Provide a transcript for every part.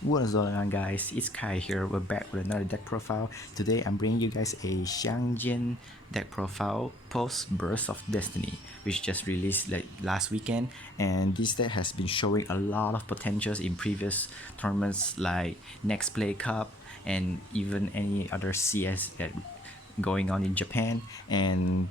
What is going on, guys? It's Kai here. We're back with another deck profile. Today I'm bringing you guys a Xiang Jian deck profile post Burst of Destiny, which just released like last weekend, and this deck has been showing a lot of potentials in previous tournaments like Next Play Cup and even any other CS that going on in Japan. And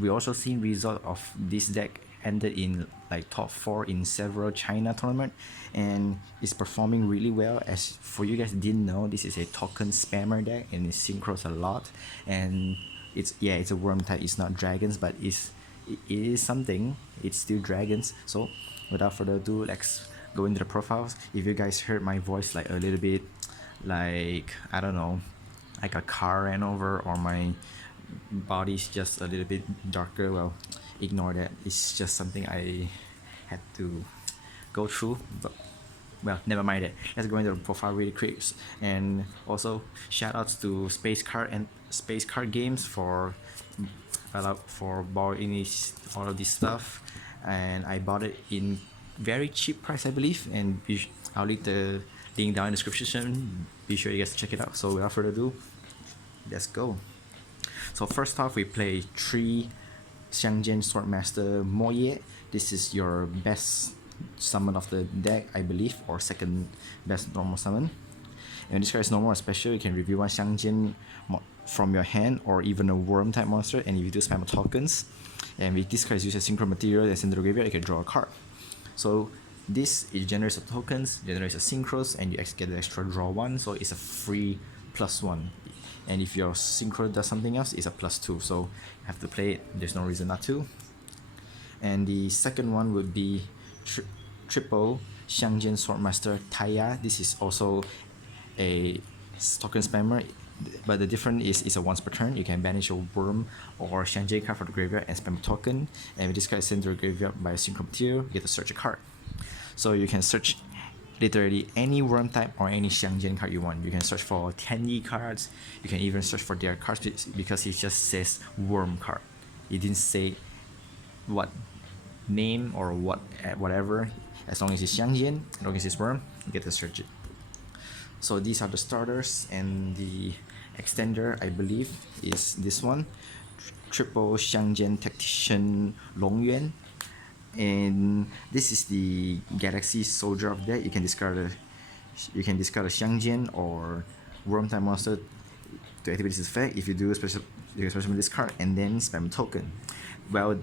we also seen result of this deck ended in like top 4 in several China tournament, and is performing really well. As for you guys didn't know, this is a token spammer deck and it synchros a lot, and it's a worm type. It's not dragons, but it is something. It's still dragons. So without further ado, let's go into the profiles. If you guys heard my voice like a little bit like, I don't know, like a car ran over, or my body's just a little bit darker, well, ignore that. It's just something I had to go through. But well, never mind that. Let's go into the profile really quick. And also shout outs to Space Card Games for borrowing all of this stuff, and I bought it in very cheap price, I believe, and I'll leave the link down in the description. Be sure you guys check it out. So without further ado, let's go. So first off, we play 3 Xiang Jian Swordmaster Moye. This is your best summon of the deck, I believe, or second best normal summon. And when this card is normal or special, you can review one Xiang Jian from your hand, or even a worm type monster, and if you do spam tokens, and with this card is used as synchro material and send to the graveyard, you can draw a card. So this, it generates the tokens, generates the synchros, and you get the extra draw 1, so it's a free +1. And if your synchro does something else, it's a +2, so you have to play it. There's no reason not to. And the second one would be triple Xiang Jian Swordmaster Taya. This is also a token spammer, but the difference is it's a once per turn. You can banish a worm or Xiang Jian card from the graveyard and spam a token, and with this card is sent to the graveyard by a synchro material, you get to search a card. So you can search literally any worm type or any Xiang Jian card you want. You can search for Tenyi cards. You can even search for their cards, because it just says worm card. It didn't say what name or whatever. As long as it's Xiang Jian, as long as it's worm, you get to search it. So these are the starters, and the extender, I believe, is this one, triple Xiang Jian Tactician Longyuan. And this is the Galaxy Soldier of deck. You can discard a Xiang Jian or worm type monster to activate this effect. If you do a special, you can special summon this card and then spam a token. Well,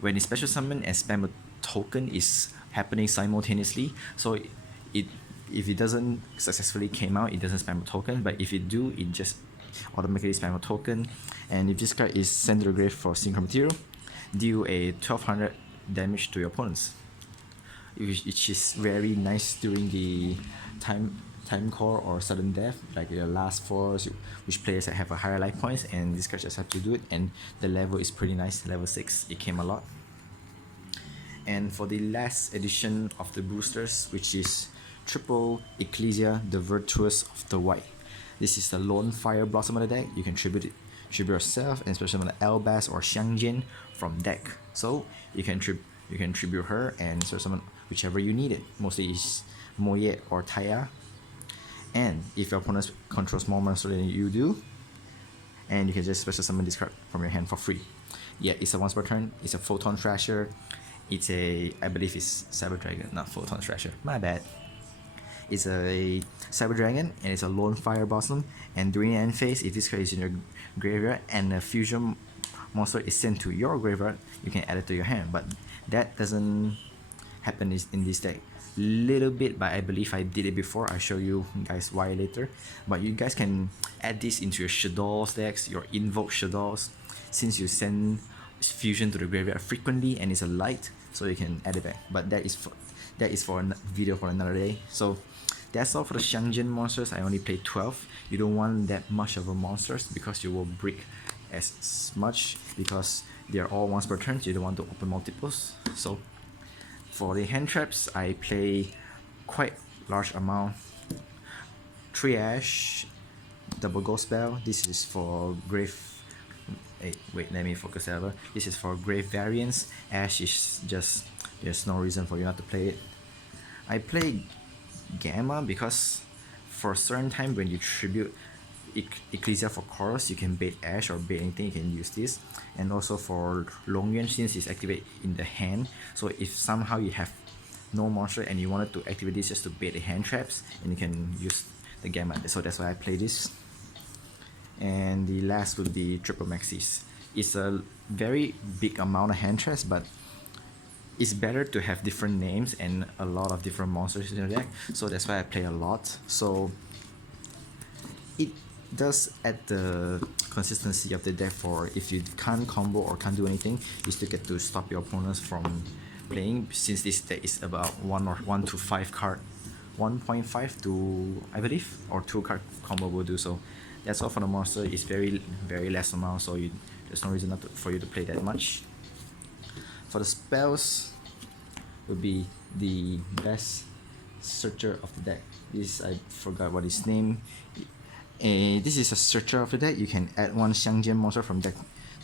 when you special summon and spam a token is happening simultaneously, so if it doesn't successfully came out, it doesn't spam a token, but if it do, it just automatically spam a token. And if this card is sent to the grave for synchro material, deal a 1200 damage to your opponents, which is very nice during the time core or sudden death, like the last 4, which players that have a higher life points, and this card just have to do it. And the level is pretty nice, level 6. It came a lot. And for the last edition of the boosters, which is triple Ecclesia, the Virtuous of the White. This is the lone fire blossom of the deck. You can tribute yourself and special summon Elbas or Xiang Jian from deck. So you can tribute her and special summon whichever you need it. Mostly is Moye or Taya. And if your opponent controls more monsters than you do, and you can just special summon this card from your hand for free. Yeah, it's a once per turn. It's a Photon Thrasher. It's a, I believe it's Cyber Dragon, not Photon Thrasher. My bad. It's a Cyber Dragon, and it's a lone fire blossom. And during the end phase, if this card is in your graveyard and a fusion monster is sent to your graveyard, you can add it to your hand. But that doesn't happen in this deck. Little bit, but I believe I did it before. I'll show you guys why later. But you guys can add this into your Shadows decks, your Invoke Shadows, since you send fusion to the graveyard frequently and it's a light, so you can add it back. But that is for a video for another day. So that's all for the Xiang Jian monsters. I only played 12. You don't want that much of a monsters because you will break as much, because they are all once per turn. You don't want to open multiples. So for the hand traps, I play quite large amount. 3 Ash, double Ghost Spell. This is for grave. Wait, let me focus over. This is for grave variants. Ash is just, there's no reason for you not to play it. I play Gamma because for a certain time when you tribute Ecclesia for Chorus, you can bait Ash or bait anything, you can use this. And also for Longyuan, since it's activated in the hand, so if somehow you have no monster and you wanted to activate this just to bait the hand traps, and you can use the Gamma. So that's why I play this. And the last would be Triple Maxis. It's a very big amount of hand traps, but it's better to have different names and a lot of different monsters in your deck, so that's why I play a lot. So it does add the consistency of the deck for if you can't combo or can't do anything, you still get to stop your opponents from playing, since this deck is about 1 to 5 card, 1.5 to I believe, or 2 card combo will do. So that's all for the monster. It's very less amount, so there's no reason for you to play that much. For the spells, would be the best searcher of the deck. This, I forgot what his name. This is a searcher of the deck. You can add one Xiang Jian monster from deck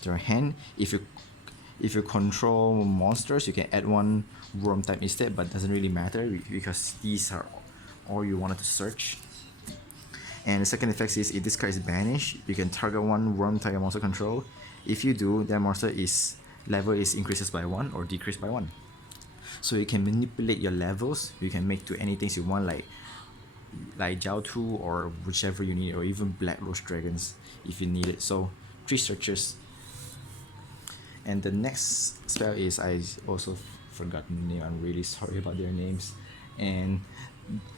to your hand. If you control monsters, you can add one worm type instead, but doesn't really matter because these are all you wanted to search. And the second effect is if this card is banished, you can target one worm type monster control. If you do, that monster level is increases by 1 or decreased by 1. So you can manipulate your levels. You can make to anything you want, like Jiao or whichever you need, or even Black Rose Dragons if you need it. So 3 searchers. And the next spell is, I also forgot the name. I'm really sorry about their names. And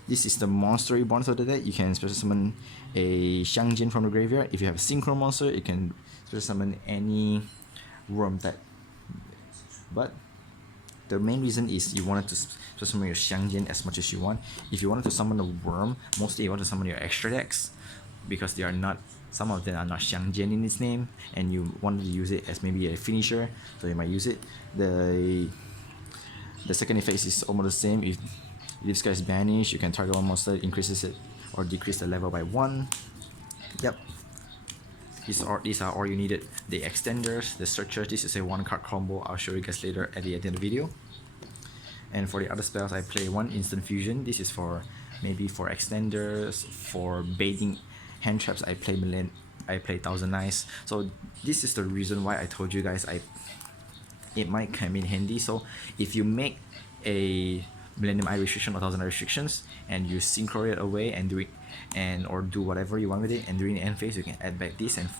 this is the monster reborn of the deck. You can special summon a Xiang Jian from the graveyard. If you have a synchro monster, you can special summon any worm type. But the main reason is you wanted to summon your Xiang Jian as much as you want. If you wanted to summon a worm, mostly you want to summon your extra decks, because they are not, some of them are not Xiang Jian in its name, and you wanted to use it as maybe a finisher, so you might use it. The second effect is almost the same. If this guy is banished, you can target one monster, increases it or decrease the level by 1. Yep. These are all you needed. The extenders, the searchers, this is a 1 card combo. I'll show you guys later at the end of the video. And for the other spells, I play one instant fusion. This is for maybe for extenders, for baiting hand traps. I play Thousand Eyes. So this is the reason why I told you guys it might come in handy. So if you make a Millennium Eye restriction or Thousand Eye restrictions and you synchro it away and or do whatever you want with it, and during the end phase you can add back this, and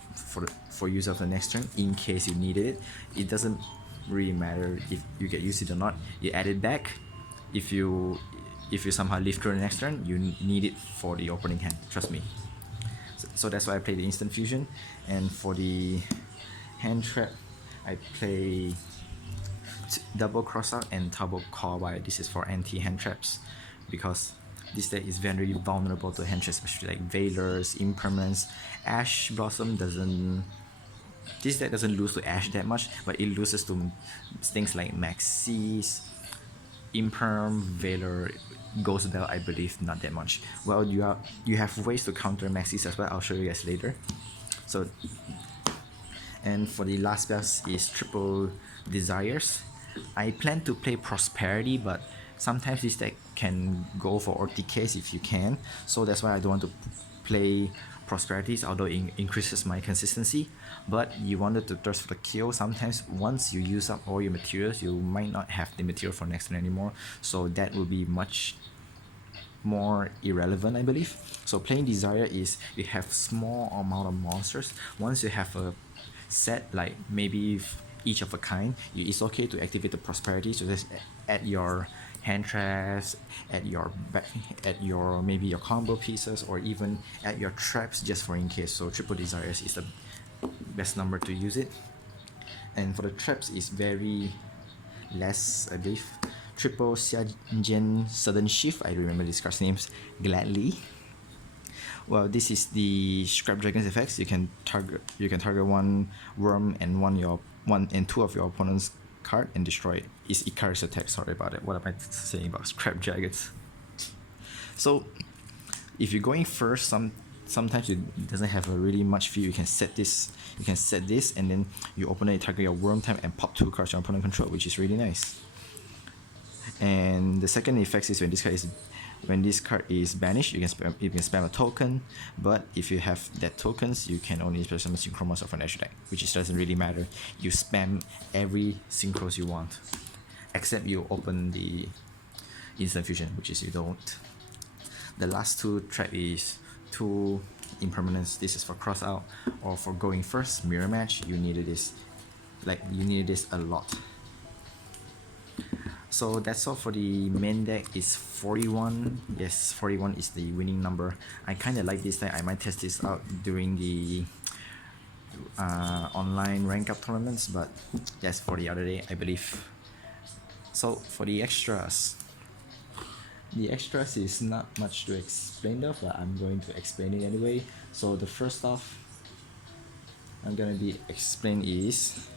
for use of the next turn in case you needed it. It doesn't really matter if you get used it or not. You add it back. If you somehow live through the next turn, you need it for the opening hand. Trust me. So that's why I play the instant fusion. And for the hand trap, I play double cross out and double call by. This is for anti hand traps, because this deck is very vulnerable to hand traps, especially like Veilers, Impermanence. Ash Blossom doesn't. This deck doesn't lose to Ash that much, but it loses to things like Maxis, Imperm, Veiler, Ghost Bell, I believe, not that much. Well, you have ways to counter Maxis as well. I'll show you guys later. So, and for the last spells is Triple Desires. I plan to play Prosperity, but sometimes this deck can go for OTKs if you can, so that's why I don't want to play Prosperities, although it increases my consistency. But you wanted to thirst for the kill. Sometimes once you use up all your materials, you might not have the material for next turn anymore, so that will be much more irrelevant, I believe. So playing Desire is you have small amount of monsters. Once you have a set, like maybe each of a kind, it's okay to activate the Prosperity. So just add your hand traps, add your maybe your combo pieces, or even add your traps just for in case. So Triple Desires is the best number to use it. And for the traps is very less, I believe. Triple Xiang Jian Sudden Shift, I remember these cards' names gladly. Well, this is the Scrap Dragons effects. You can target one worm and one and two of your opponent's card and destroy it. It's Icarus attack, sorry about it. What am I saying about Scrap Dragons? So if you're going first, sometimes it doesn't have a really much feel. You can set this, and then you open it, target your worm type, and pop 2 cards your opponent control, which is really nice. And the second effect is when this card is When this card is banished, you can spam a token, but if you have that tokens, you can only spam some synchro monster from extra deck, which doesn't really matter. You spam every synchros you want, except you open the instant fusion, which is you don't. The last two track is two impermanence. This is for cross out or for going first mirror match. You needed this, you needed this a lot. So that's all for the main deck. It's 41. Yes, 41 is the winning number. I kind of like this deck. I might test this out during the online rank up tournaments, but that's for the other day, I believe. So for the extras is not much to explain though, but I'm going to explain it anyway. So the first stuff I'm gonna be explain is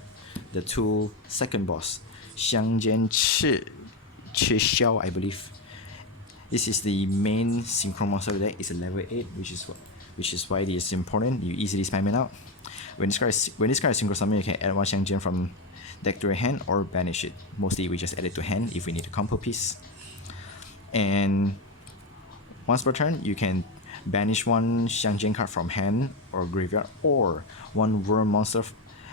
the two second boss, Xiang Jian Xiao, I believe. This is the main synchro monster deck. It's a level 8, which is why it is important. You easily spam it out. When this card is synchro summon, you can add one Xiang Jian from deck to your hand or banish it. Mostly we just add it to hand if we need a combo piece. And once per turn, you can banish one Xiang Jian card from hand or graveyard, or one worm monster,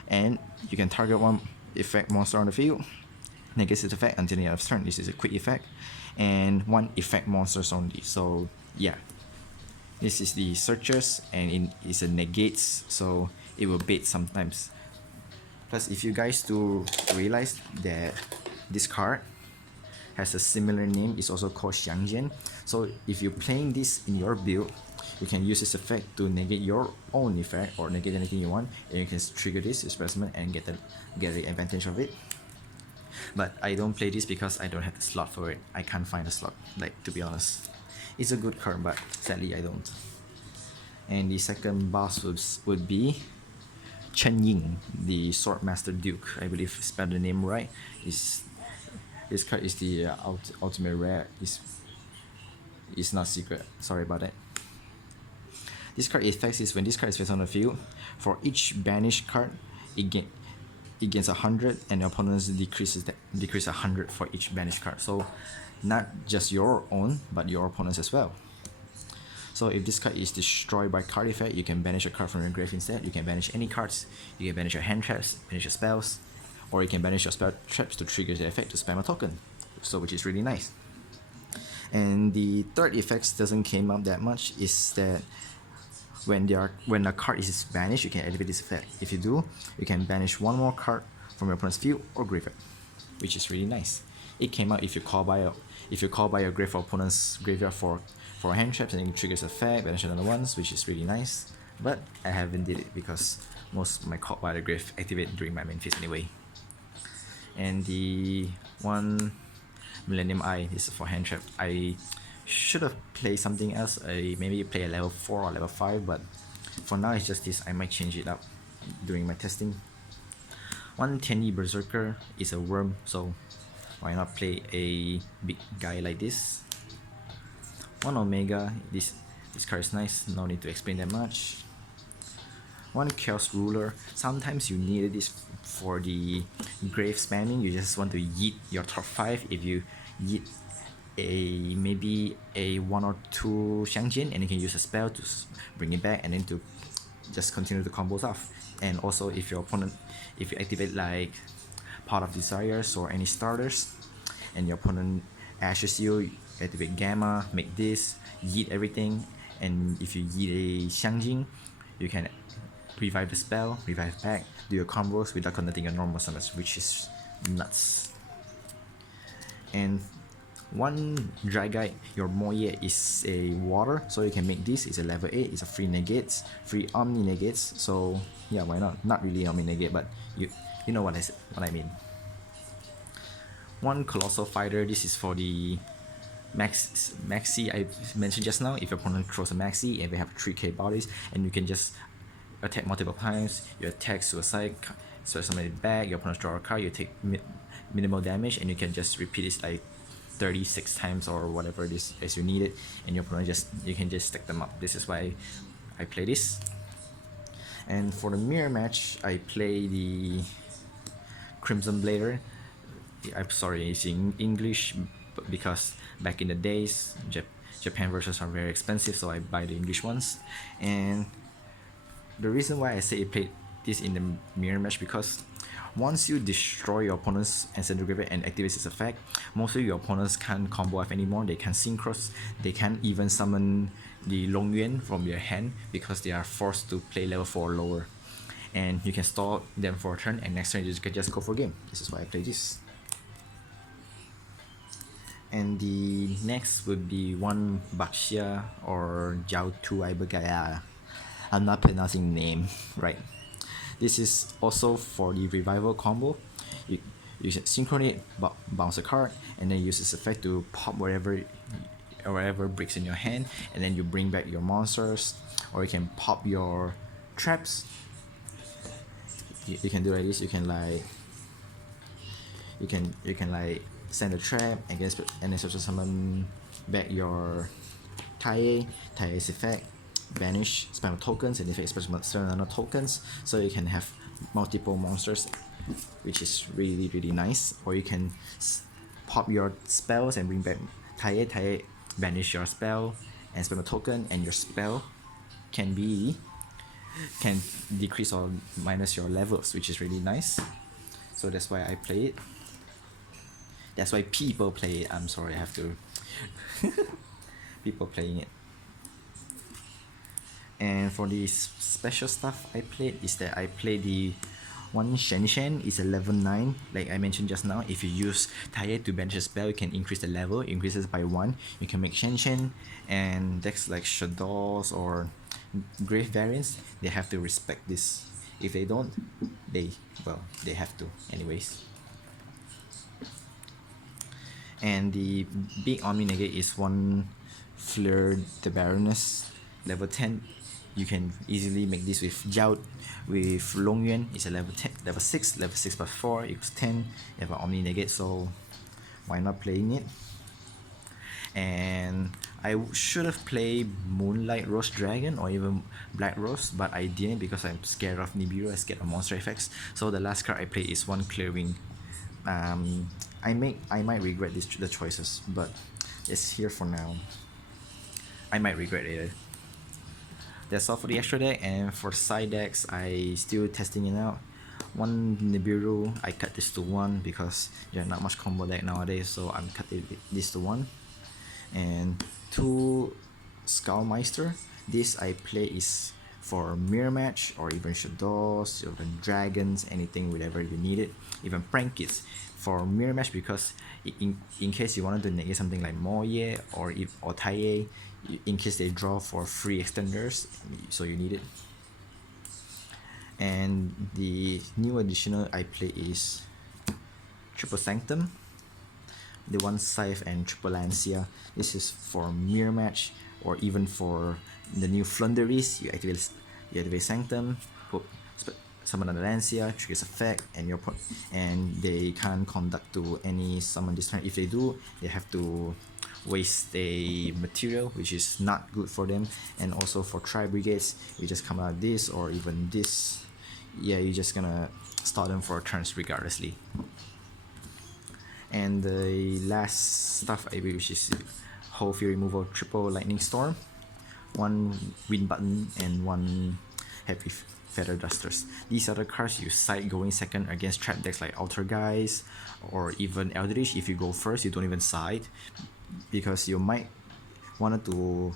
and you can target one effect monster on the field, negates its effect until the end of turn. This is a quick effect, and one effect monsters only. So yeah, this is the searchers, and it's a negates, so it will bait sometimes. Plus, if you guys do realize that this card has a similar name, it's also called Xiang Jian. So if you're playing this in your build, you can use this effect to negate your own effect or negate anything you want, and you can trigger this specimen and get the advantage of it. But I don't play this because I don't have the slot for it. I can't find a slot, to be honest. It's a good card, but sadly I don't. And the second boss would be Chen Ying, the Sword Master Duke. I believe I spelled the name right. This card is the ultimate rare. It's not secret. Sorry about that. This card effects is when this card is faced on the field, for each banished card, it gains 100, and the opponent's decrease 100 for each banished card. So not just your own, but your opponent's as well. So if this card is destroyed by card effect, you can banish a card from your grave instead. You can banish any cards. You can banish your hand traps, banish your spells, or you can banish your spell traps to trigger the effect to spam a token. So which is really nice. And the third effects doesn't came up that much, is that when a card is banished, you can activate this effect. If you do, you can banish one more card from your opponent's field or graveyard, which is really nice. It came out if you call by a grave or opponent's graveyard for hand traps, and it triggers effect, banish another ones, which is really nice. But I haven't did it because most of my call by the grave activate during my main phase anyway. And the one Millennium Eye, this is for hand trap. I should have played something else. I maybe play a level 4 or level 5, but for now it's just this. I might change it up during my testing. One Tianyi Berserker is a worm, so why not play a big guy like this? One Omega, this card is nice, no need to explain that much. One Chaos Ruler, sometimes you need this for the grave spamming. You just want to yeet your top 5. If you yeet maybe a 1 or 2 Xiang Jian, and you can use a spell to bring it back and then to just continue the combos off. And also if you activate like Pot of Desires or any starters, and your opponent ashes you activate Gamma, make this, yeet everything, and if you yeet a Xiang Jian, you can revive the spell, revive back, do your combos without connecting your normal summons, which is nuts. And one Dry Guide, your Moye is a water, so you can make this. It's a level 8, it's a free negates, free omni negates, so yeah, why not? Not really omni negate, but you know what I mean. One Colossal Fighter, this is for the maxi I mentioned just now. If your opponent throws a maxi and they have 3k bodies, and you can just attack multiple times, you attack suicide, so summon it back, your opponent draw a card, you take minimal damage, and you can just repeat this like 36 times or whatever it is as you need it, and your opponent you can just stack them up. This is why I play this. And for the mirror match, I play the Crimson Blader. I'm sorry, it's in English, because back in the days, Japan versions are very expensive, so I buy the English ones. And the reason why I say I played this in the mirror match, because once you destroy your opponent's ancestral graveyard and activate its effect, mostly your opponents can't combo F anymore, they can synchro, they can't even summon the Long Yuan from their hand because they are forced to play level 4 or lower. And you can store them for a turn, and next turn you can just go for a game. This is why I play this. And the next would be one Baxia or Jiao Tu Ibagaya. I'm not pronouncing the name right. This is also for the revival combo. You synchronate, bounce a card, and then use this effect to pop wherever bricks in your hand, and then you bring back your monsters, or you can pop your traps. You can do like this. You can like send a trap and then special summon back your Tai's effect, banish, spam tokens, and effect special summon tokens, so you can have multiple monsters, which is really nice. Or you can pop your spells and bring back Tai, banish your spell and spam a token, and your spell can decrease or minus your levels, which is really nice. So that's why I play it. That's why people play it. I'm sorry, I have to. People playing it. And for the special stuff I played is that I played the one Xiang Jian. Is a level 9. Like I mentioned just now, if you use Tai to banish a spell, you can increase the level, increases by 1. You can make Xiang Jian, and decks like Shadows or Grave variants, they have to respect this. If they don't, they have to anyways. And the big Omni Negate is one Fleur the Baroness, level 10. You can easily make this with Jiao, with Long Yuan. It's a level 10, level 6 plus 4 equals 10. You have an Omni Negate, so why not playing it? And I should have played Moonlight Rose Dragon or even Black Rose, but I didn't because I'm scared of Nibiru. I'm scared of monster effects. So the last card I played is one Clearwing. I might regret the choices, but it's here for now. I might regret it. That's all for the extra deck, and for side decks, I still testing it out. One Nibiru, I cut this to 1 because there's not much combo deck nowadays, so I'm cutting this to 1. And 2 Skullmeister. This I play is for mirror match or even Shadows, even dragons, anything, whatever you need it. Even prank kits for mirror match, because in case you wanted to negate something like Moye or Tai, in case they draw for free extenders, so you need it. And the new additional I play is Triple Sanctum, the one Scythe and Triple Lancia. This is for mirror match or even for the new Flunderies. You activate Sanctum, summon another Lancia, triggers effect, and they can't conduct to any summon this turn. If they do, they have to waste a material, which is not good for them. And also for Tri Brigades, you just come out this or even this. Yeah, you're just gonna start them for turns regardlessly. And the last stuff I play, which is Whole Fury removal, Triple Lightning Storm, one Wind Button, and one Heavy Feather Dusters. These are the cards you side going second against trap decks like Alter Guys or even Eldritch. If you go first, you don't even side, because you might want to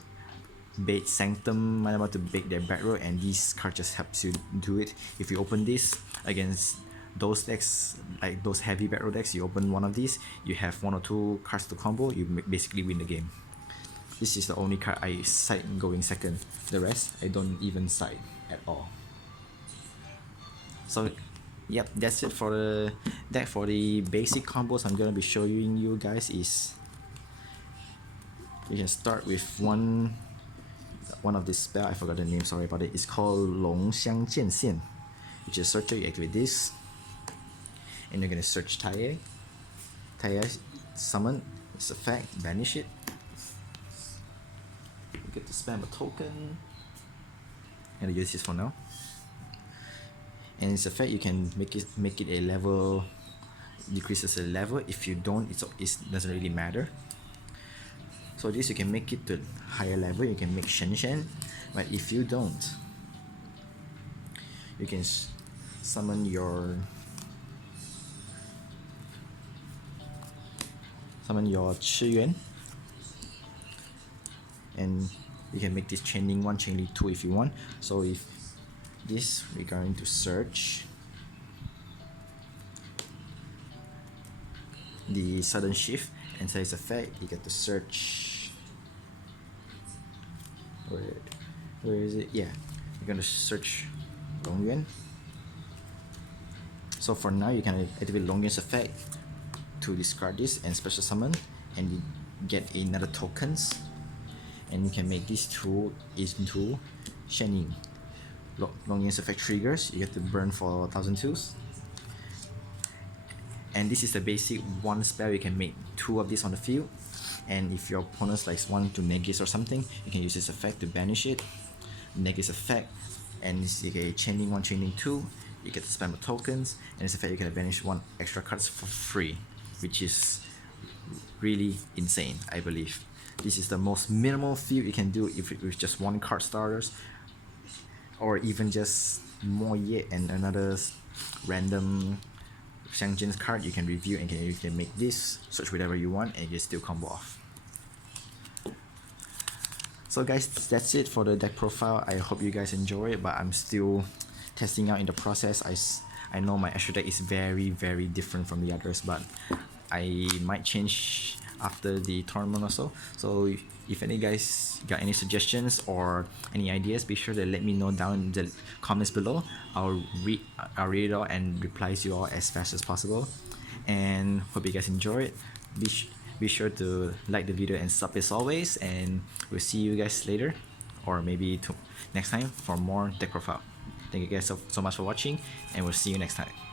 bait Sanctum, might want to bait their back row, and these cards just helps you do it. If you open this against those decks, like those heavy back row decks, you open one of these, you have 1 or 2 cards to combo, you basically win the game. This is the only card I side going second. The rest, I don't even side at all. So, yep, that's it for the deck. For the basic combos I'm gonna be showing you guys is, you can start with one of this spell. I forgot the name, sorry about it. It's called Long Xiang Jian, which is searcher. You activate this, and you're gonna search Tai, summon, its effect, banish it. You get to spam a token. I'm gonna use this for now. And its effect, you can make it a level, decreases the level. If you don't, it doesn't really matter. So this you can make it to higher level, you can make Xiang Jian, but if you don't, you can summon your Xiang Jian, and you can make this chaining 1, chaining 2 if you want. So if this, we're going to search the sudden shift and size effect. You get to search, where is it? Yeah, you're going to search Longyuan. So for now, you can activate Longyuan's effect to discard this and special summon, and you get another tokens, and you can make these two into Shining. Longyuan's effect triggers, you get to burn for 1000 twos. And this is the basic one spell. You can make 2 of these on the field, and if your opponent likes one to negate or something, you can use this effect to banish it. Negate effect, and this is a chaining 1, chaining 2. You get to spam tokens, and this effect you can banish 1 extra cards for free, which is really insane, I believe. This is the most minimal field you can do if it was just 1 card starters, or even just more yet, and another random Xiang Jian's card you can review, and you can make this, search whatever you want, and you still combo off. So guys, that's it for the deck profile. I hope you guys enjoy it, but I'm still testing out in the process. I know my extra deck is very different from the others, but I might change after the tournament or so. So if any guys got any suggestions or any ideas, be sure to let me know down in the comments below. I'll read it all and reply to you all as fast as possible. And hope you guys enjoy it. Be sure to like the video and sub as always, and we'll see you guys later, or maybe next time for more deck profile. Thank you guys so much for watching, and we'll see you next time.